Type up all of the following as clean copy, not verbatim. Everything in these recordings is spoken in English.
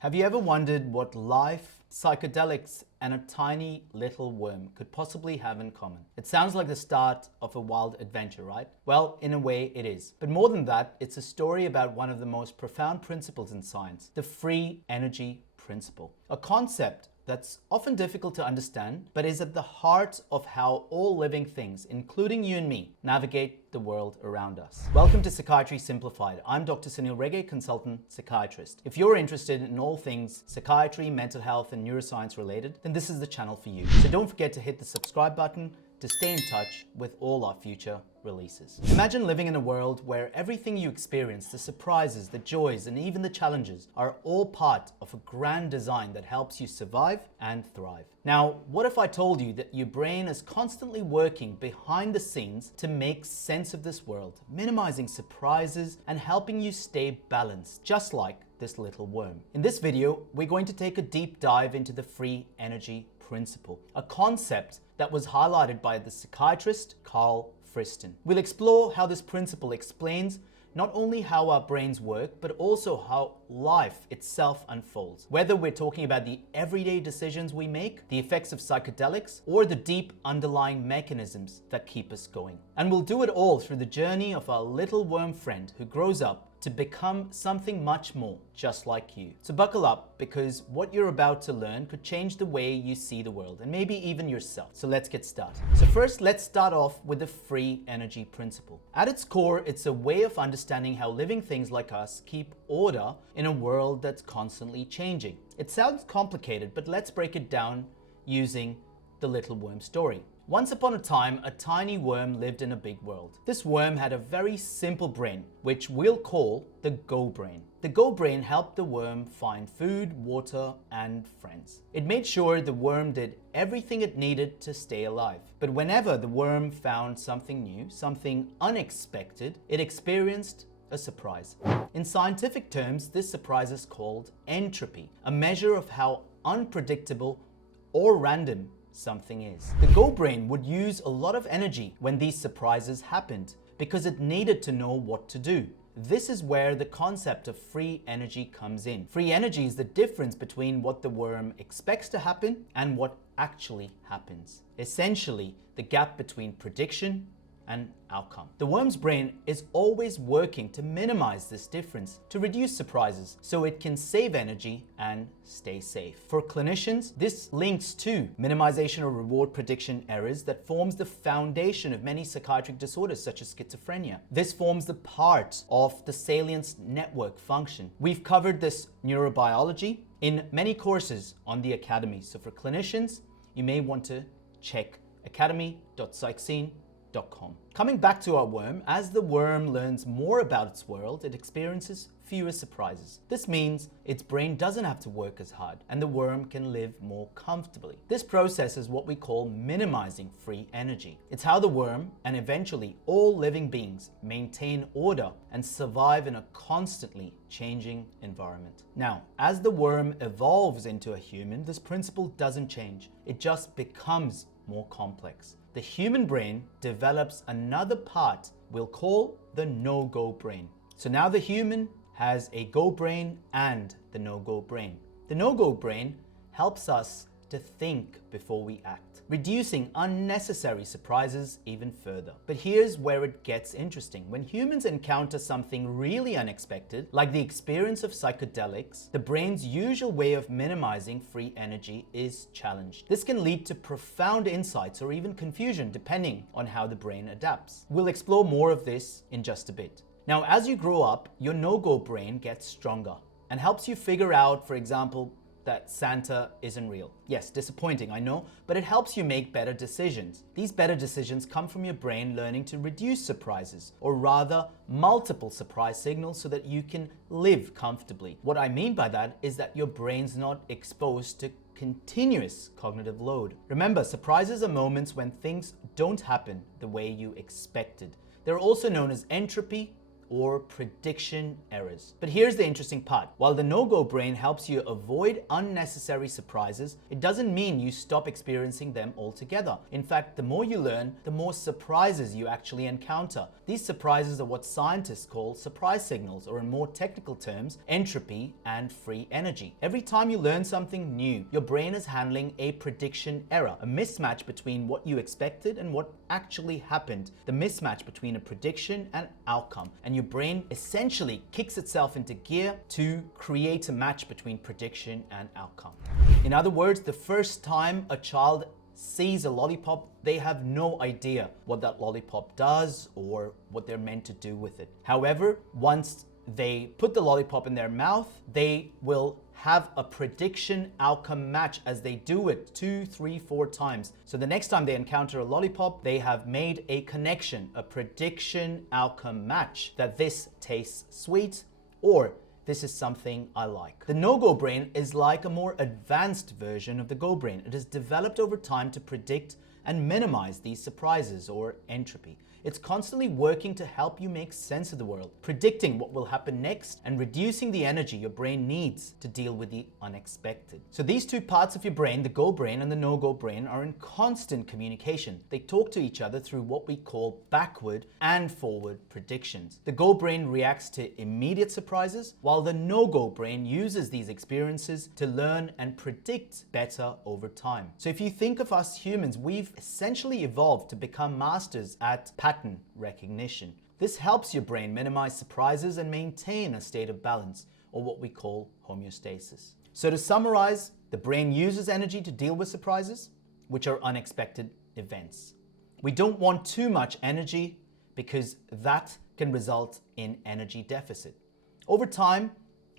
Have you ever wondered what life, psychedelics, and a tiny little worm could possibly have in common? It sounds like the start of a wild adventure, right? Well, in a way it is. But more than that, it's a story about one of the most profound principles in science, the free energy principle. A concept that's often difficult to understand, but is at the heart of how all living things, including you and me, navigate the world around us. Welcome to Psychiatry Simplified. I'm Dr. Sunil Rege, consultant psychiatrist. If you're interested in all things psychiatry, mental health, and neuroscience related, then this is the channel for you. So don't forget to hit the subscribe button to stay in touch with all our future releases. Imagine living in a world where everything you experience, the surprises, the joys, and even the challenges are all part of a grand design that helps you survive and thrive. Now, what if I told you that your brain is constantly working behind the scenes to make sense of this world, minimizing surprises and helping you stay balanced, just like this little worm? In this video, we're going to take a deep dive into the free energy principle, a concept that was highlighted by the psychiatrist Carl Friston. We'll explore how this principle explains not only how our brains work, but also how life itself unfolds. Whether we're talking about the everyday decisions we make, the effects of psychedelics, or the deep underlying mechanisms that keep us going. And we'll do it all through the journey of our little worm friend who grows up to become something much more just like you. So buckle up, because what you're about to learn could change the way you see the world and maybe even yourself. So let's get started. So first, let's start off with the free energy principle. At its core, it's a way of understanding how living things like us keep order in a world that's constantly changing. It sounds complicated, but let's break it down using the little worm story. Once upon a time, a tiny worm lived in a big world. This worm had a very simple brain, which we'll call the go brain. The go brain helped the worm find food, water, and friends. It made sure the worm did everything it needed to stay alive. But whenever the worm found something new, something unexpected, it experienced a surprise. In scientific terms, this surprise is called entropy, a measure of how unpredictable or random something is. The go brain would use a lot of energy when these surprises happened because it needed to know what to do. This is where the concept of free energy comes in. Free energy is the difference between what the worm expects to happen and what actually happens. Essentially, the gap between prediction and outcome. The worm's brain is always working to minimize this difference, to reduce surprises, so it can save energy and stay safe. For clinicians, this links to minimization of reward prediction errors that forms the foundation of many psychiatric disorders such as schizophrenia. This forms the part of the salience network function. We've covered this neurobiology in many courses on the Academy. So for clinicians, you may want to check academy.psychscene.com. Coming back to our worm, as the worm learns more about its world, it experiences fewer surprises. This means its brain doesn't have to work as hard, and the worm can live more comfortably. This process is what we call minimizing free energy. It's how the worm, and eventually all living beings, maintain order and survive in a constantly changing environment. Now, as the worm evolves into a human, this principle doesn't change. It just becomes more complex. The human brain develops another part we'll call the no-go brain. So now the human has a go brain and the no-go brain. The no-go brain helps us to think before we act, reducing unnecessary surprises even further. But here's where it gets interesting. When humans encounter something really unexpected, like the experience of psychedelics, the brain's usual way of minimizing free energy is challenged. This can lead to profound insights or even confusion, depending on how the brain adapts. We'll explore more of this in just a bit. Now, as you grow up, your no-go brain gets stronger and helps you figure out, for example, that Santa isn't real. Yes, disappointing, I know, but it helps you make better decisions. These better decisions come from your brain learning to reduce surprises, or rather multiple surprise signals, so that you can live comfortably. What I mean by that is that your brain's not exposed to continuous cognitive load. Remember, surprises are moments when things don't happen the way you expected. They're also known as entropy or prediction errors. But here's the interesting part. While the no-go brain helps you avoid unnecessary surprises, it doesn't mean you stop experiencing them altogether. In fact, the more you learn, the more surprises you actually encounter. These surprises are what scientists call surprise signals, or in more technical terms, entropy and free energy. Every time you learn something new, your brain is handling a prediction error, a mismatch between what you expected and what actually happened, the mismatch between a prediction and outcome. And your brain essentially kicks itself into gear to create a match between prediction and outcome. In other words, the first time a child sees a lollipop, they have no idea what that lollipop does or what they're meant to do with it. However, once they put the lollipop in their mouth, they will have a prediction outcome match as they do it 2, 3, 4 times. So the next time they encounter a lollipop, they have made a connection, a prediction outcome match, that this tastes sweet or this is something I like. The no-go brain is like a more advanced version of the go brain. It has developed over time to predict and minimize these surprises, or entropy. It's constantly working to help you make sense of the world, predicting what will happen next and reducing the energy your brain needs to deal with the unexpected. So these two parts of your brain, the go brain and the no-go brain, are in constant communication. They talk to each other through what we call backward and forward predictions. The go brain reacts to immediate surprises, while the no-go brain uses these experiences to learn and predict better over time. So if you think of us humans, we've essentially evolved to become masters at pattern recognition. This helps your brain minimize surprises and maintain a state of balance, or what we call homeostasis. So to summarize, the brain uses energy to deal with surprises, which are unexpected events. We don't want too much energy because that can result in energy deficit. Over time,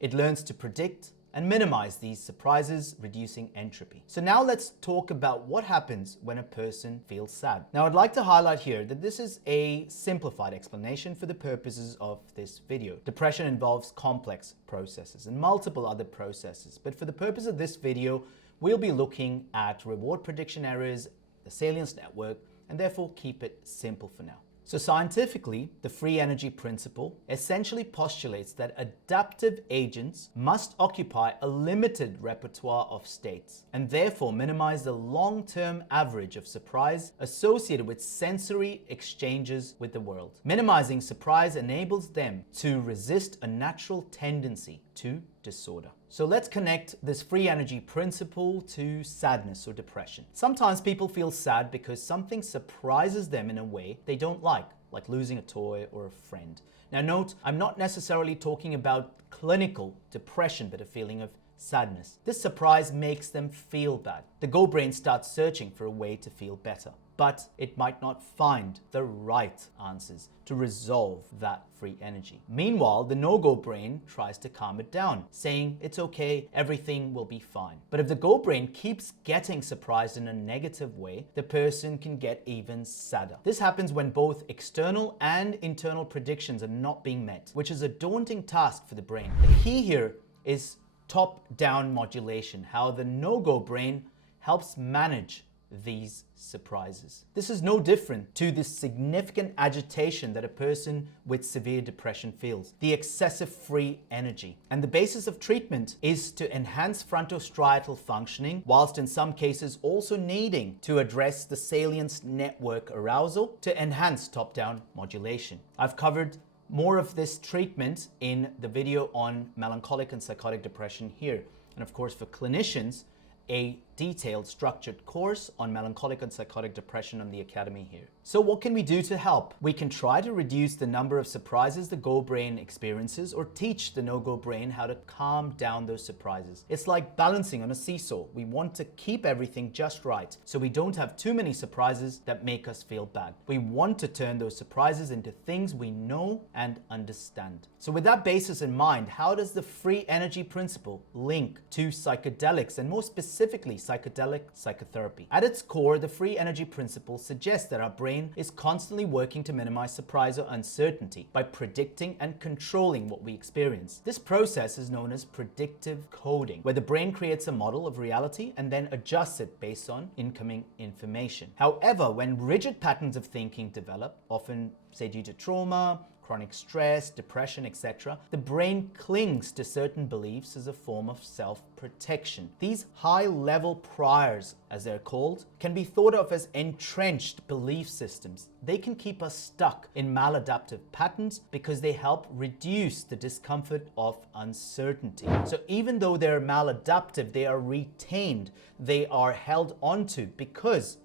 it learns to predict and minimize these surprises, reducing entropy. So now let's talk about what happens when a person feels sad. Now I'd like to highlight here that this is a simplified explanation for the purposes of this video. Depression involves complex processes and multiple other processes, but for the purpose of this video, we'll be looking at reward prediction errors, the salience network, and therefore keep it simple for now. So scientifically, the free energy principle essentially postulates that adaptive agents must occupy a limited repertoire of states and therefore minimize the long-term average of surprise associated with sensory exchanges with the world. Minimizing surprise enables them to resist a natural tendency to disorder. So let's connect this free energy principle to sadness or depression. Sometimes people feel sad because something surprises them in a way they don't like losing a toy or a friend. Now note, I'm not necessarily talking about clinical depression, but a feeling of sadness. This surprise makes them feel bad. The go brain starts searching for a way to feel better, but it might not find the right answers to resolve that free energy. Meanwhile, the no-go brain tries to calm it down, saying it's okay, everything will be fine. But if the go brain keeps getting surprised in a negative way, the person can get even sadder. This happens when both external and internal predictions are not being met, which is a daunting task for the brain. The key here is top-down modulation, how the no-go brain helps manage these surprises. This is no different to the significant agitation that a person with severe depression feels, the excessive free energy. And the basis of treatment is to enhance frontostriatal functioning, whilst in some cases also needing to address the salience network arousal to enhance top-down modulation. I've covered more of this treatment in the video on melancholic and psychotic depression here. And of course, for clinicians, a detailed structured course on melancholic and psychotic depression on the Academy here. So what can we do to help? We can try to reduce the number of surprises the go brain experiences, or teach the no-go brain how to calm down those surprises. It's like balancing on a seesaw. We want to keep everything just right, so we don't have too many surprises that make us feel bad. We want to turn those surprises into things we know and understand. So with that basis in mind, how does the free energy principle link to psychedelics, and more specifically psychedelic psychotherapy? At its core, the free energy principle suggests that our brain is constantly working to minimize surprise or uncertainty by predicting and controlling what we experience. This process is known as predictive coding, where the brain creates a model of reality and then adjusts it based on incoming information. However, when rigid patterns of thinking develop, often say due to trauma, chronic stress, depression, etc., the brain clings to certain beliefs as a form of self-protection. These high-level priors, as they're called, can be thought of as entrenched belief systems. They can keep us stuck in maladaptive patterns because they help reduce the discomfort of uncertainty. So even though they're maladaptive, they are retained, they are held onto because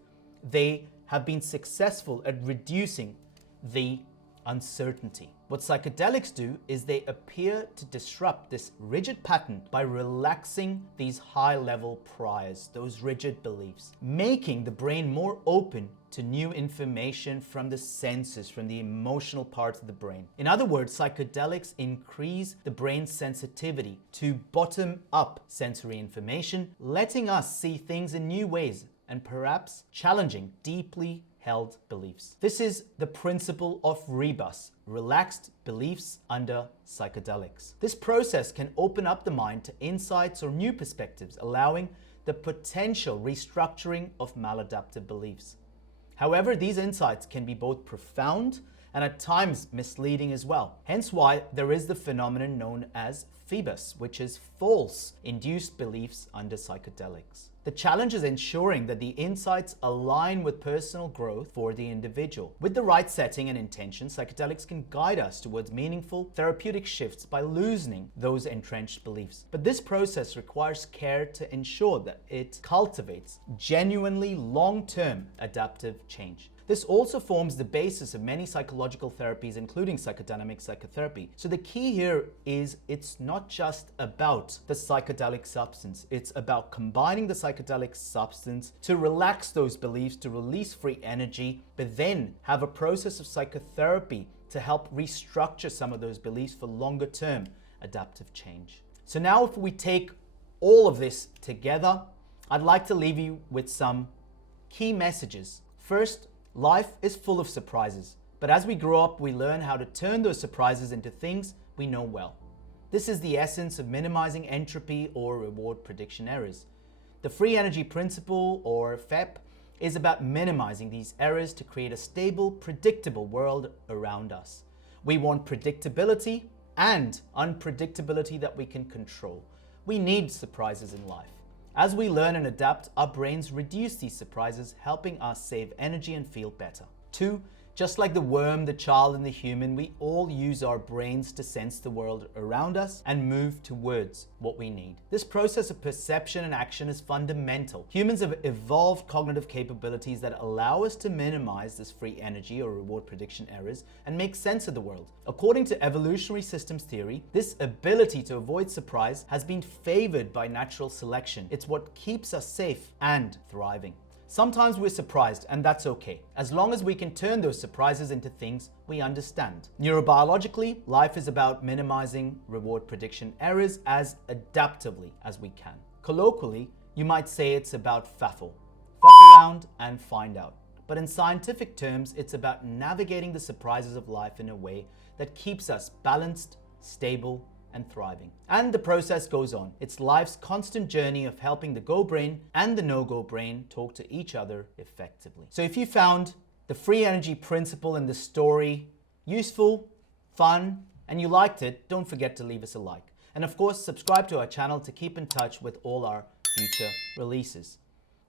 they have been successful at reducing the uncertainty. What psychedelics do is they appear to disrupt this rigid pattern by relaxing these high-level priors, those rigid beliefs, making the brain more open to new information from the senses, from the emotional parts of the brain. In other words, psychedelics increase the brain's sensitivity to bottom-up sensory information, letting us see things in new ways and perhaps challenging deeply held beliefs. This is the principle of rebus, relaxed beliefs under psychedelics. This process can open up the mind to insights or new perspectives, allowing the potential restructuring of maladaptive beliefs. However, these insights can be both profound and at times misleading as well. Hence why there is the phenomenon known as phoebus, which is false induced beliefs under psychedelics. The challenge is ensuring that the insights align with personal growth for the individual. With the right setting and intention, psychedelics can guide us towards meaningful therapeutic shifts by loosening those entrenched beliefs. But this process requires care to ensure that it cultivates genuinely long-term adaptive change. This also forms the basis of many psychological therapies, including psychodynamic psychotherapy. So the key here is it's not just about the psychedelic substance. It's about combining the psychedelic substance to relax those beliefs, to release free energy, but then have a process of psychotherapy to help restructure some of those beliefs for longer term adaptive change. So now if we take all of this together, I'd like to leave you with some key messages. First, life is full of surprises, but as we grow up, we learn how to turn those surprises into things we know well. This is the essence of minimizing entropy or reward prediction errors. The free energy principle, or FEP, is about minimizing these errors to create a stable, predictable world around us. We want predictability and unpredictability that we can control. We need surprises in life. As we learn and adapt, our brains reduce these surprises, helping us save energy and feel better. 2, just like the worm, the child, and the human, we all use our brains to sense the world around us and move towards what we need. This process of perception and action is fundamental. Humans have evolved cognitive capabilities that allow us to minimize this free energy or reward prediction errors and make sense of the world. According to evolutionary systems theory, this ability to avoid surprise has been favored by natural selection. It's what keeps us safe and thriving. Sometimes we're surprised, and that's okay, as long as we can turn those surprises into things we understand. Neurobiologically, life is about minimizing reward prediction errors as adaptively as we can. Colloquially, you might say it's about FAFL, fuck around and find out. But in scientific terms, it's about navigating the surprises of life in a way that keeps us balanced, stable, and thriving. And the process goes on. It's life's constant journey of helping the go brain and the no-go brain talk to each other effectively. So if you found the free energy principle in the story useful, fun, and you liked it, don't forget to leave us a like. And of course, subscribe to our channel to keep in touch with all our future releases.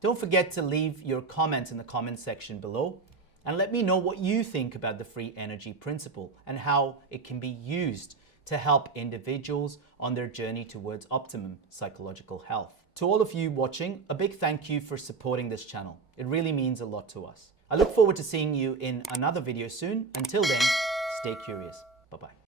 Don't forget to leave your comments in the comment section below and let me know what you think about the free energy principle and how it can be used to help individuals on their journey towards optimum psychological health. To all of you watching, a big thank you for supporting this channel. It really means a lot to us. I look forward to seeing you in another video soon. Until then, stay curious. Bye-bye.